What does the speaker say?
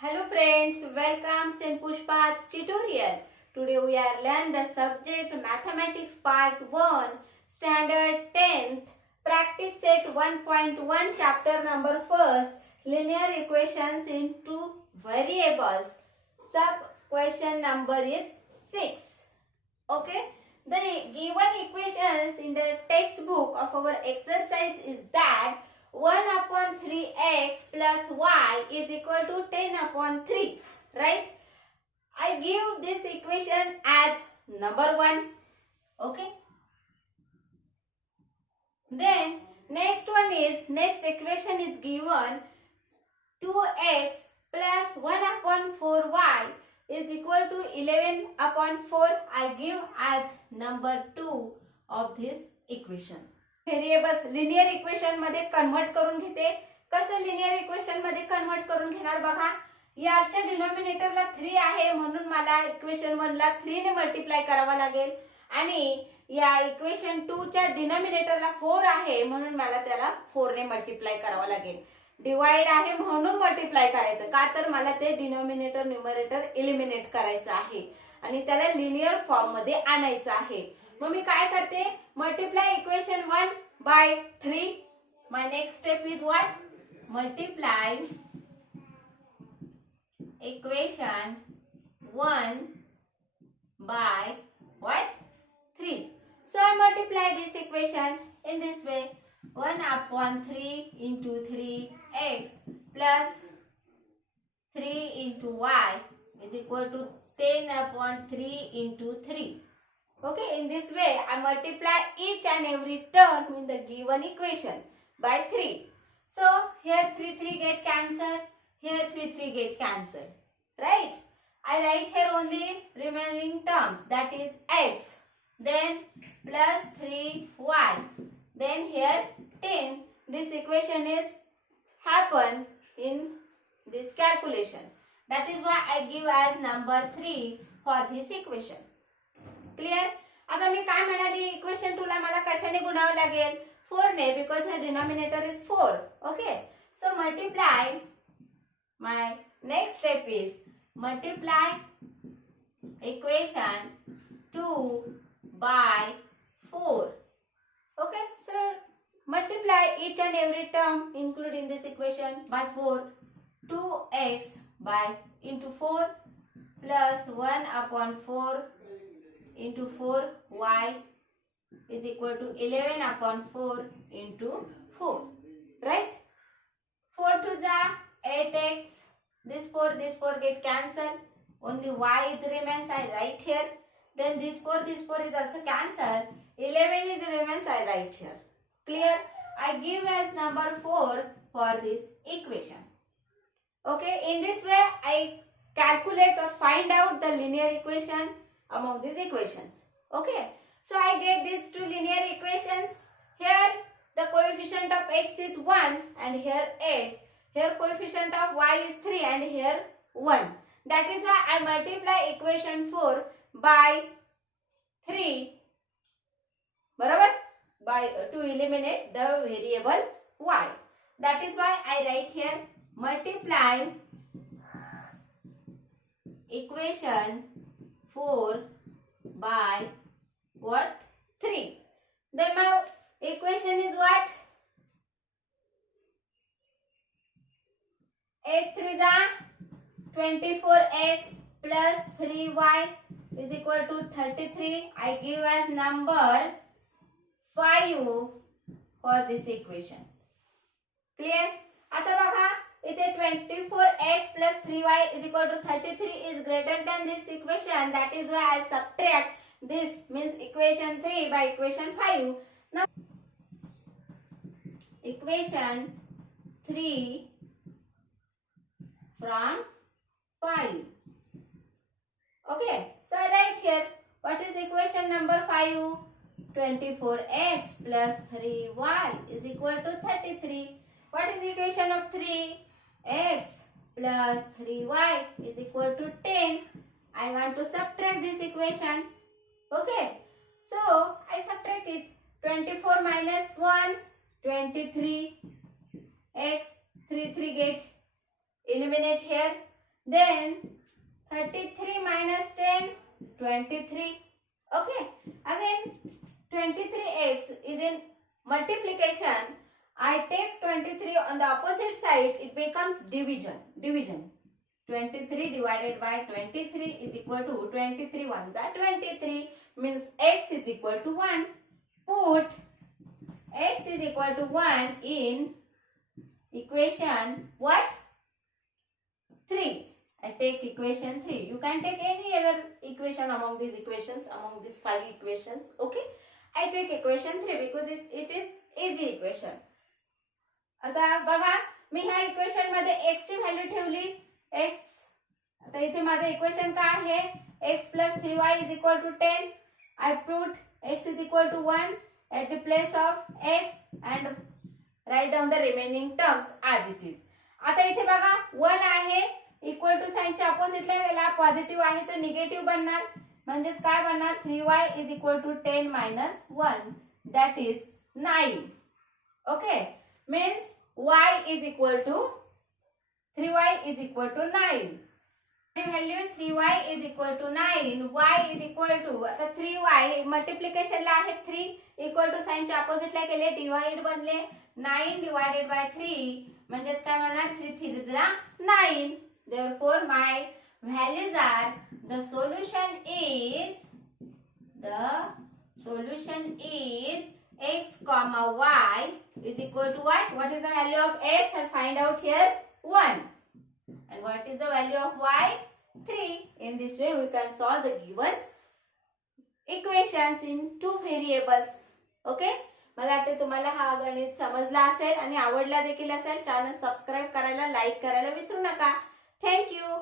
Hello friends, welcome in Pushpa's tutorial. Today we are learn the subject Mathematics Part 1, Standard 10th, Practice Set 1.1, Chapter number 1st, Linear Equations in two variables. Sub question number is 6. Okay, the given equations in the textbook of our exercise is that 1 upon 3x plus y is equal to 10 upon 3, right? I give this equation as number 1. Okay. Then next equation is given 2x plus 1 upon 4y is equal to 11 upon 4. I give as number 2 of this equation. Variables linear equation मध्ये convert करून घेते. कसं linear equation मध्ये convert करून घेणार बघा. याच्या डिनॉमिनेटरला 3 आहे म्हणून मला इक्वेशन 1 ला 3 ने मल्टिप्लाय करावा लागेल आणि या इक्वेशन 2 च्या डिनॉमिनेटरला 4 आहे म्हणून मला त्याला 4 ने मल्टिप्लाय करावा लागेल. डिवाइड आहे म्हणून मल्टिप्लाय करायचं का तर मला ते डिनॉमिनेटर न्यूमरेटर एलिमिनेट करायचं आहे आणि त्याला लिनियर फॉर्म मध्ये आणायचं आहे. मग मी काय करते, multiply equation 1 by 3. My next step is what, multiply equation 1 by what 3. So I multiply this equation in this way. 1 upon 3 into 3x plus 3 into y is equal to 10 upon 3 into 3. Okay, in this way I multiply each and every term in the given equation by 3. So here 3 get cancelled, here 3 get cancelled, right? I write here only remaining terms, that is x, then plus 3y, then here 10. This equation is happen in this calculation. That is why I give as number 3 for this equation. Clear. आता मी काय म्हणाली, equation 2 ला मला कशाने गुणावं लागेल, 4 ने, because her denominator is 4. Okay, so multiply. My next step is multiply equation 2 by 4. Okay, so multiply each and every term including this equation by 4. 2x by into 4 plus 1 upon 4 into 4y is equal to 11 upon 4 into 4, right? 4 to the 8x, this 4 get cancelled, only y is remains, I write here. Then this 4 is also cancelled, 11 is remains, I write here. Clear? I give as number 4 for this equation. Okay, in this way I calculate or find out the linear equation among these equations. Okay, so I get these two linear equations. Here the coefficient of x is 1 and here 8. Here coefficient of y is 3 and here 1. That is why I multiply equation 4 by 3. बरोबर, by to eliminate the variable y. That is why I write here multiply equation 4 by what 3. Then my equation is what, 8 3 the 24x plus 3y is equal to 33. I give as number 5 for this equation. Clear? आता बघा, इथे 24x plus 3y is equal to 33 is greater than this equation. That is why I subtract this, means equation 3 by equation 5. Now equation 3 from 5. Okay, so I write here what is equation number 5. 24x plus 3y is equal to 33. What is equation of 3? X plus 3y is equal to 10. I want to subtract this equation. Okay, so I subtract it. 24 minus 1, 23. X 3 get eliminate here. Then 33 minus 10, 23. Okay. Again 23x is in multiplication. I take 23 on the opposite side, it becomes division. 23 divided by 23 is equal to 23 ones are 23, means x is equal to 1. Put x is equal to 1 in equation what? 3. I take equation 3. You can take any other equation among these equations, among these 5 equations. Okay. I take equation 3 because it is easy equation. आता बघा मी ह्या equation मध्ये x ची value ठेवली. x आता इथे माझं equation काय आहे? x plus 3y is equal to 10. I put x is equal to 1 at the place of x and write down the remaining terms as it is. आता इथे बघा 1 आहे, इक्वल टू साइनच्या अपोजिटला गेला, पॉझिटिव्ह आहे तो निगेटिव्ह बनणार, म्हणजेच काय बनणार? 3y is equal to 10 minus 1, that is 9. Okay, means y is equal to 3y is equal to 9. Value 3y is equal to 9, y is equal to आता 3y मल्टिप्लिकेशनला आहे 3, equal to साइनच्या अपोजिटला गेले, divide बनले 9 divided by 3, म्हणजेच काय म्हणणार? 3 3 9. Therefore my values are the solution is x comma y is equal to what? What is the value of x? I'll find out here 1. And what is the value of y? 3. In this way we can solve the given equations in 2 variables. Okay? मला वाटते तुम्हाला हा गणित समजला असेल आणि आवडला देखील असेल. चॅनल सबस्क्राइब करायला, लाईक करायला विसरू नका. Thank you.